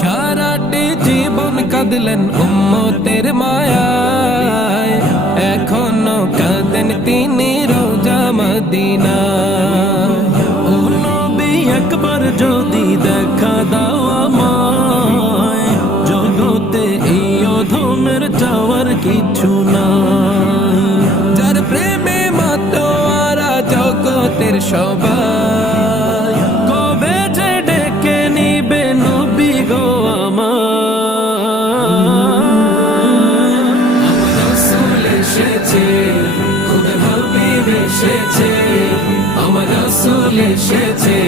সারাটি জীবন কাঁদলেন উম্মতের মায়ায়, এখনো কাঁদেন তিনি রওজা মদিনায়। ও নবী একবার যদি দেখা দাও আমায়, জগতে এই অধমের চাওয়ার কিছু নাই। যার প্রেমে মাতোয়ারা জগতের সবাই, কবে যে ডেকে নিবে নবী গো আমায়। আমার রাসূল এসেছে, খুদ হাবিব এসেছে, আমার রাসূল এসেছে,